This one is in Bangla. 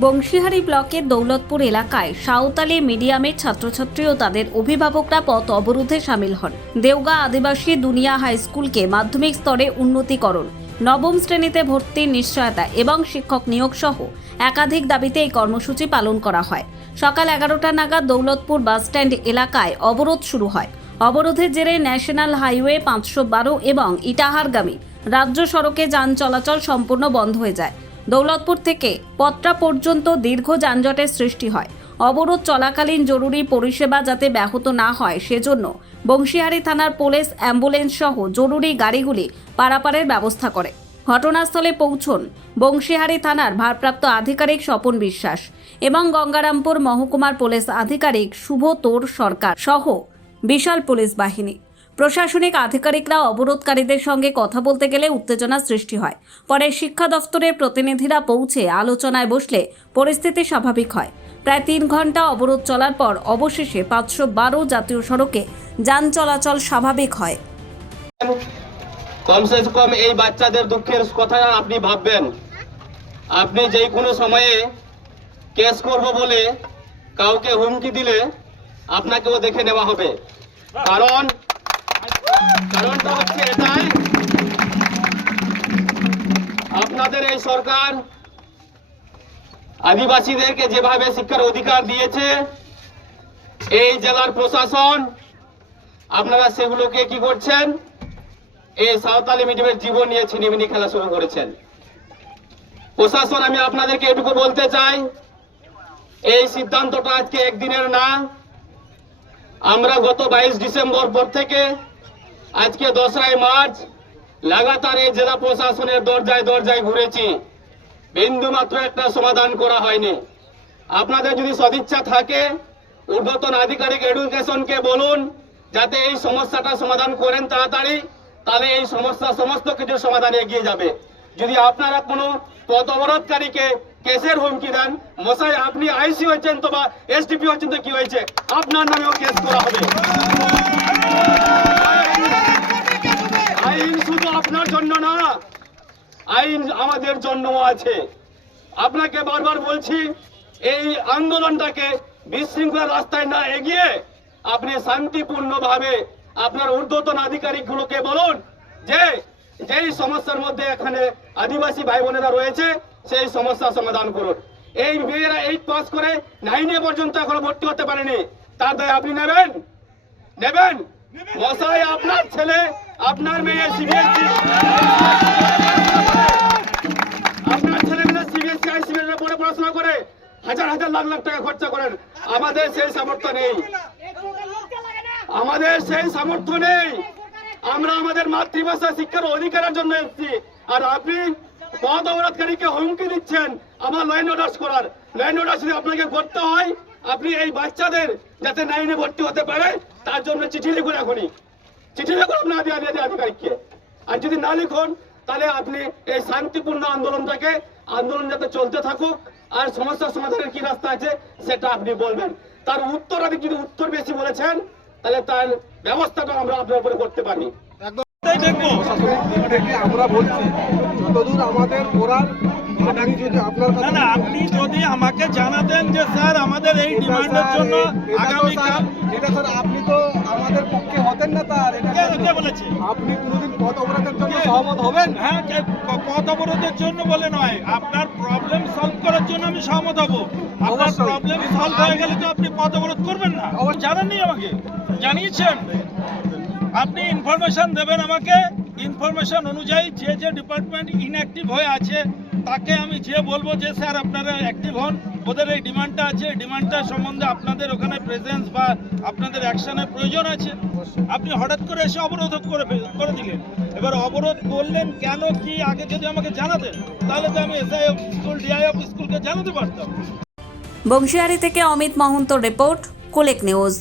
বংশীহারি ব্লকের দৌলতপুর এলাকায় সাঁওতালি মিডিয়ামের ছাত্রছাত্রী ও তাদের অভিভাবকরা পথ অবরোধে সামিল হন। দেওগাঁ আদিবাসী দুনিয়া হাই স্কুলকে মাধ্যমিক স্তরে উন্নতিকরণ, নবম শ্রেণীতে ভর্তির নিশ্চয়তা এবং শিক্ষক নিয়োগ সহ একাধিক দাবিতে এই কর্মসূচি পালন করা হয়। সকাল 11টা নাগাদ দৌলতপুর বাসস্ট্যান্ড এলাকায় অবরোধ শুরু হয়। অবরোধের জেরে ন্যাশনাল হাইওয়ে 512 এবং ইটাহারগামী রাজ্য সড়কে যান চলাচল সম্পূর্ণ বন্ধ হয়ে যায়। দৌলতপুর থেকে পট্রা পর্যন্ত দীর্ঘ যানজটের সৃষ্টি হয়। অবরোধ চলাকালীন জরুরি পরিষেবা যাতে ব্যাহত না হয় সেজন্য বংশীহারি থানার পুলিশ অ্যাম্বুলেন্স সহ জরুরি গাড়িগুলি পারাপারের ব্যবস্থা করে। ঘটনাস্থলে পৌঁছন বংশীহারি থানার ভারপ্রাপ্ত আধিকারিক স্বপন বিশ্বাস এবং গঙ্গারামপুর মহকুমার পুলিশ আধিকারিক শুভতোর সরকার সহ বিশাল পুলিশ বাহিনী। প্রশাসনিক আধিকারিকরা অবরোধকারীদের সঙ্গে কথা বলতে গেলে উত্তেজনা সৃষ্টি হয়। পরে শিক্ষা দফতরের প্রতিনিধিরা পৌঁছে আলোচনায় বসলে পরিস্থিতি স্বাভাবিক হয়। প্রায় 3 ঘন্টা অবরোধ চলার পর অবশেষে 512 জাতীয় সড়কে যান চলাচল স্বাভাবিক হয়। কমসে কম এই বাচ্চাদের দুঃখের কথা আপনি ভাববেন। আপনি যে কোনো সময়ে কেস করব বলে কাউকে হুমকি দিলে আপনাকেও দেখে নেওয়া হবে। কারণটা হচ্ছে এটাই, আপনাদের এই সরকার আদিবাসীদেরকে যেভাবে শিক্ষার অধিকার দিয়েছে, এই জেলার প্রশাসন আপনারা সেগুলোকে কি করছেন, এই সাঁওতালি মিডিয়ামের জীবন নিয়ে ছিনিমিনি খেলা শুরু করেছেন। প্রশাসন, আমি আপনাদেরকে এটুকু বলতে চাই, এই সিদ্ধান্তটা আজকে একদিনের না। আমরা গত 22 ডিসেম্বর পর থেকে আজকে 2 মার্চ লাগাতার এই জেলা প্রশাসনের দরজায় দরজায় ঘুরেছি, বিন্দু মাত্র একটা সমাধান করা হয়নি। আপনাদের যদি সদিচ্ছা থাকে, ঊর্ধ্বতন আধিকারিক এডুকেশনকে বলুন যাতে এই সমস্যাটা সমাধান করেন তাড়াতাড়ি, তাহলে এই সমস্যা সমস্ত কিছু সমাধানে এগিয়ে যাবে। যদি আপনারা কোনো পথ অবরোধকারীকে কেসের হুমকি দেন, মশাই আপনি আইসি হয়েছেন তো বা এসডিপি হয়েছেন তো কি হয়েছে, আপনার নামেও কেস করা হবে। আইন শুধু আপনার জন্য না, আইন আমাদের জন্যও আছে। আপনাকে বারবার বলছি, এই আন্দোলনটাকে বিশৃঙ্খলার রাস্তায় না এগিয়ে আপনি শান্তিপূর্ণভাবে আপনার ঊর্ধ্বতন আধিকারিকগুলোকে বলুন যে যেই সমস্যার মধ্যে এখানে আদিবাসী ভাই বোনেরা রয়েছে সেই সমস্যা সমাধান করুন। এই মেয়েরা 8 পাস করে 9 পর্যন্ত এখনো ভর্তি হতে পারেনি, তার দায় আপনি নেবেন? মশাই, আপনার ছেলে আপনার মেয়ে সিবিএসসি, আপনার ছেলে মেয়ে সিবিএসসি আইসিএসসি পড়ে পড়াশোনা করে হাজার হাজার লাখ লাখ টাকা খরচা করেন। আমাদের সেই সামর্থ্য নেই, আমরা আমাদের মাতৃভাষা শিক্ষার অধিকারের জন্য এসেছি। আর আপনি পথ অবরোধকারীকে হুমকি দিচ্ছেন আমার লাইন অর্ডার করার। লাইন অর্ডার যদি আপনাকে করতে হয়, আপনি এই বাচ্চাদের যাতে 9 ভর্তি হতে পারে তার জন্য চিঠি লিখুন, এখনই চিঠি লিখুন আপনার আধিকারিককে। আর যদি না লিখুন তাহলে আপনি এই শান্তিপূর্ণ আন্দোলন যাতে চলতে থাকুক, আর সমস্যার সমাধানের কি রাস্তা আছে সেটা আপনি বলবেন। তার উত্তর, আপনি যদি উত্তর বেশি বলেছেন তাহলে তার ব্যবস্থাটা আমরা আপনার উপরে করতে পারি। আমরা বলছি যতদূর আমাদের করার, আপনি যদি আমাকে জানাতেন যে স্যার আমাদের এই ডিমান্ডের জন্য আগামীকাল, এটা স্যার আপনি তো আমাদের পক্ষে হতেন না। তার কে বলেছে আপনি কোনোদিন পথ অবরোধের জন্য সহমত হবেন? হ্যাঁ, পথ অবরোধের জন্য বলে নয়, আপনার প্রবলেম সলভ করার জন্য আমি সহমত হব। আপনার প্রবলেম সলভ হয়ে গেলে তো আপনি পথ অবরোধ করবেন না। জানাননি, আমাকে জানিয়েছেন। আপনি ইনফরমেশন দেবেন আমাকে, ইনফরমেশন অনুযায়ী যে ডিপার্টমেন্ট ইনঅ্যাক্টিভ হয়ে আছে তাকে আমি বলবো যে স্যার আপনারা অ্যাক্টিভ হন, ওদের এই ডিমান্ডটা আছে, ডিমান্ডটা সম্বন্ধে আপনাদের ওখানে প্রেজেন্স বা আপনাদের অ্যাকশনের প্রয়োজন আছে। আপনি হঠাৎ করে এসে অবরোধ করে দিলেন। এবার অবরোধ করলেন কেন, কি আগে যদি আমাকে জানাতেন তাহলে তো আমি SI of school, DI of স্কুলকে জানাতে পারতাম। বংশীহারি থেকে অমিত মহন্ত রিপোর্ট, কুলেক নিউজ।